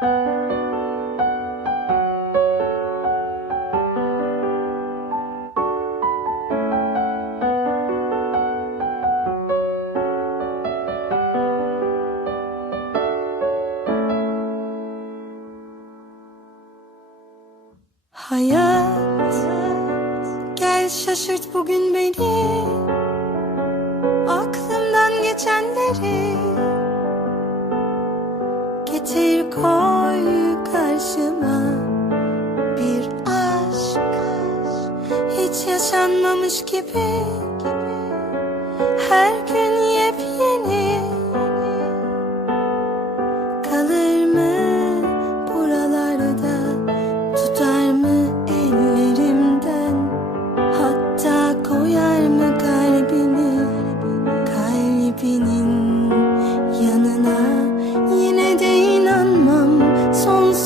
Hayat Gel şaşırt bugün beni. Aklımdan geçenleri Getir koy karşıma. Bir aşk Hiç yaşanmamış gibi. Her gün yepyeni. Kalır mı buralarda? Tutar mı ellerimden? Hatta koyar mı kalbini? Kalbinin